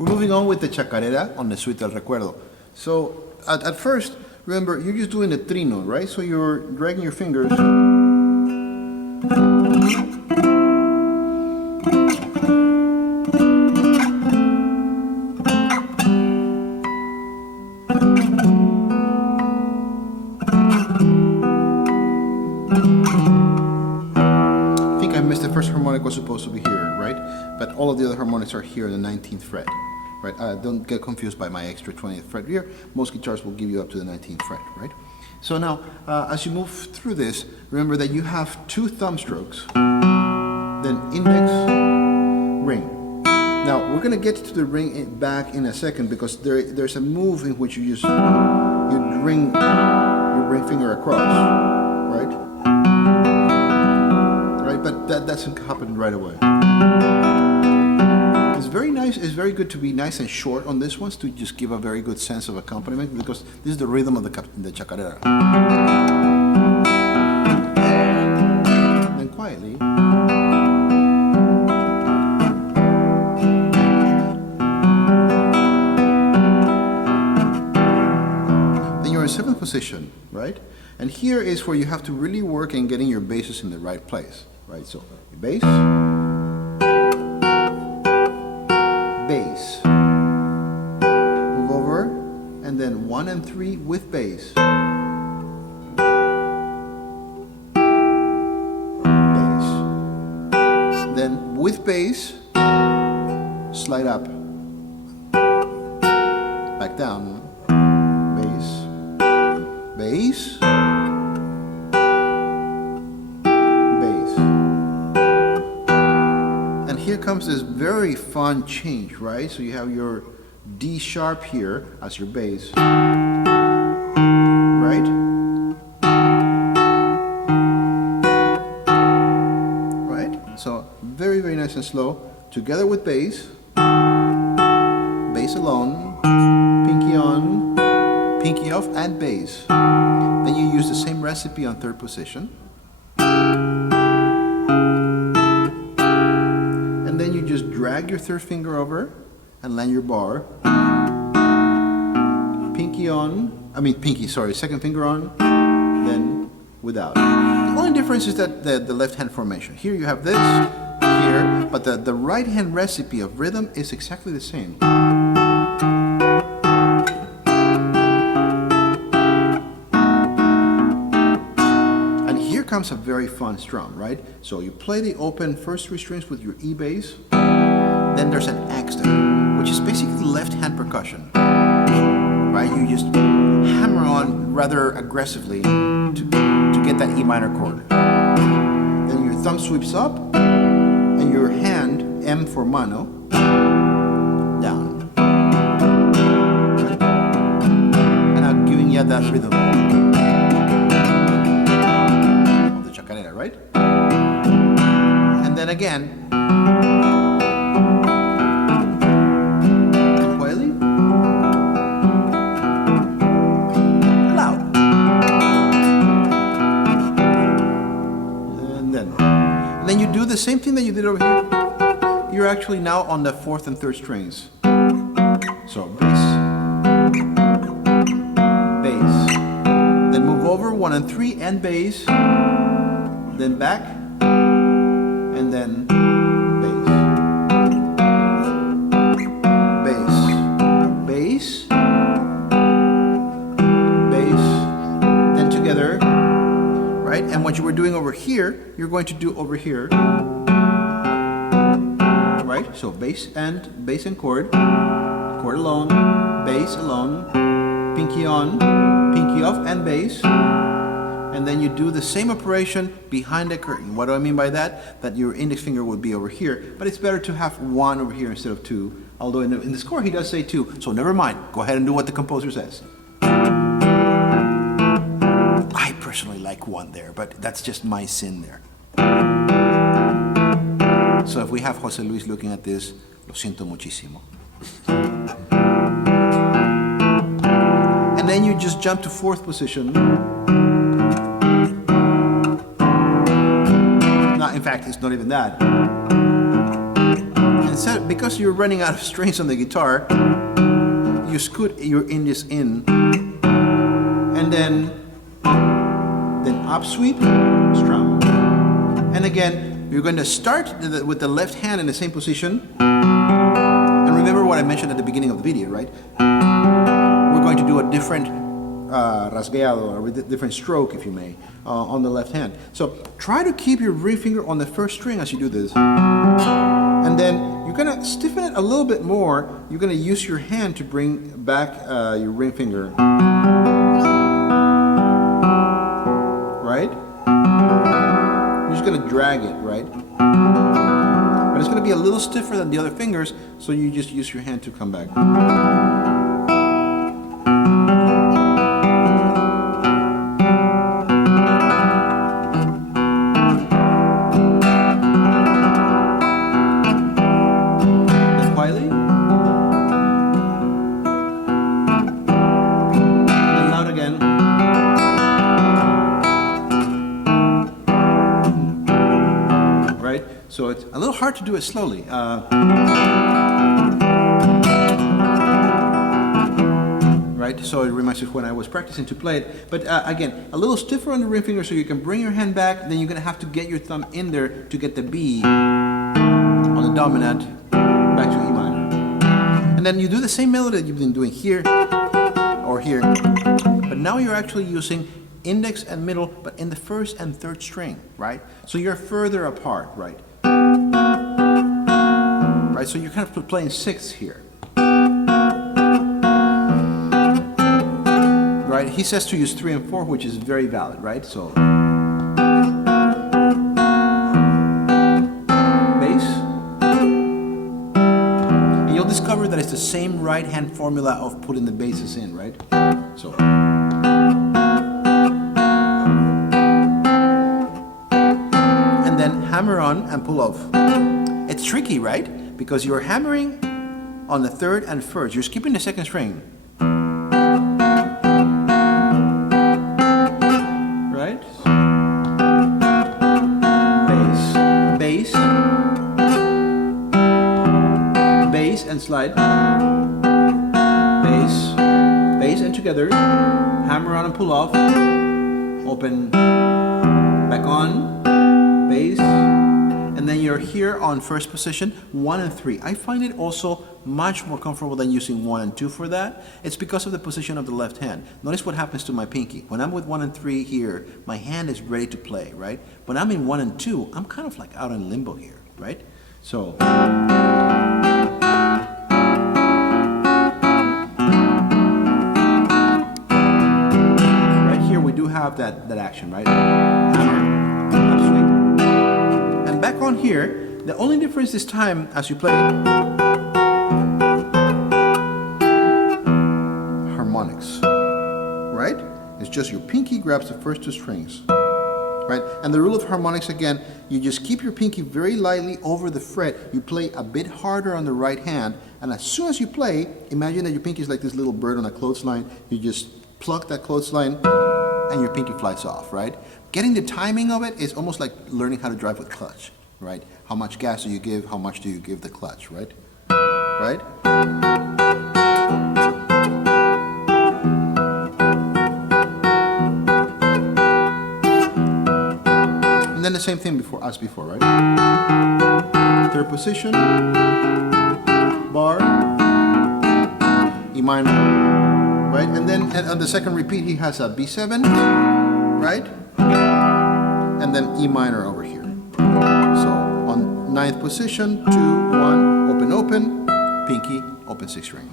We're moving on with the Chacarera on the suite del Recuerdo. So at first, remember, you're just doing the trino, right? So you're dragging your fingers. I think I missed the first harmonic was supposed to be here, right? But all of the other harmonics are here in the 19th fret. Right? Don't get confused by my extra 20th fret here. Most guitars will give you up to the 19th fret, right? So now, as you move through this, remember that you have 2 thumb strokes, then index, ring. Now, we're going to get to the ring back in a second because there's a move in which you ring your ring finger across, right? Right, but that doesn't happen right away. It's very nice, it's very good to be nice and short on this one to just give a very good sense of accompaniment because this is the rhythm of the Chacarera. And then quietly. Then you're in 7th position, right? And here is where you have to really work in getting your basses in the right place, right? So, your bass. Bass. Move over, and then 1 and 3 with bass. Bass. Then with bass, slide up. Back down. Bass. Bass. Here comes this very fun change, right? So you have your D sharp here as your bass, right? Right? So very, very nice and slow. Together with bass, bass alone, pinky on, pinky off, and bass. Then you use the same recipe on 3rd position. Then you just drag your 3rd finger over and land your bar. Pinky on, 2nd finger on, then without. The only difference is that the left hand formation. Here you have this, here, but the right hand recipe of rhythm is exactly the same. Comes a very fun strum, right? So you play the open first 3 strings with your E bass, then there's an accent, which is basically left hand percussion, right? You just hammer on rather aggressively to get that E minor chord. Then your thumb sweeps up, and your hand, M for mano, down. And I'm giving you that rhythm. Right? And then again, quietly, loud, and then you do the same thing that you did over here. You're actually now on the 4th and 3rd strings. So bass, bass, then move over 1 and 3 and bass. Then back, and then bass, bass, bass, bass, then together, right? And what you were doing over here, you're going to do over here, right? So bass and chord alone, bass alone, pinky on, pinky off, and bass. And then you do the same operation behind the curtain. What do I mean by that? That your index finger would be over here, but it's better to have 1 over here instead of 2. Although in the score he does say 2, so never mind. Go ahead and do what the composer says. I personally like 1 there, but that's just my sin there. So if we have José Luís looking at this, lo siento muchísimo. And then you just jump to 4th position. In fact, it's not even that. instead, because you're running out of strings on the guitar, you scoot your index in, and then up sweep, strum. And again, you're going to start with the left hand in the same position. And remember what I mentioned at the beginning of the video, right? We're going to do a different rasgueado, or a different stroke, if you may, on the left hand. So try to keep your ring finger on the first string as you do this. And then you're gonna stiffen it a little bit more. You're gonna use your hand to bring back your ring finger. Right? You're just gonna drag it, right? But it's gonna be a little stiffer than the other fingers, so you just use your hand to come back. So it's a little hard to do it slowly. Right? So it reminds me of when I was practicing to play it. But again, a little stiffer on the ring finger so you can bring your hand back. Then you're going to have to get your thumb in there to get the B on the dominant back to E minor. And then you do the same melody that you've been doing here or here. But now you're actually using index and middle, but in the first and third string, right? So you're further apart, right? Right, so you're kind of playing sixths here. Right, he says to use 3 and 4, which is very valid, right? So bass. And you'll discover that it's the same right hand formula of putting the basses in, right? So hammer on and pull off. It's tricky, right? Because you're hammering on the third and first. You're skipping the second string. Right? Bass, bass, bass and slide. Bass, bass and together. Hammer on and pull off. Open, back on. Bass, and then you're here on first position, 1 and 3. I find it also much more comfortable than using 1 and 2 for that. It's because of the position of the left hand. Notice what happens to my pinky. When I'm with 1 and 3 here, my hand is ready to play, right? When I'm in 1 and 2, I'm kind of like out in limbo here, right? So right here we do have that action, right? Back on here, the only difference this time as you play harmonics, right? It's just your pinky grabs the first 2 strings, right? And the rule of harmonics again, you just keep your pinky very lightly over the fret. You play a bit harder on the right hand, and as soon as you play, imagine that your pinky is like this little bird on a clothesline. You just pluck that clothesline and your pinky flies off, right? Getting the timing of it is almost like learning how to drive with clutch, right? How much gas do you give? How much do you give the clutch, right? Right? And then the same thing as before, right? Third position, bar, E minor, right? And then on the second repeat, he has a B7, right? And then E minor over here. So on 9th position, 2, 1, open, open, pinky, open 6th string.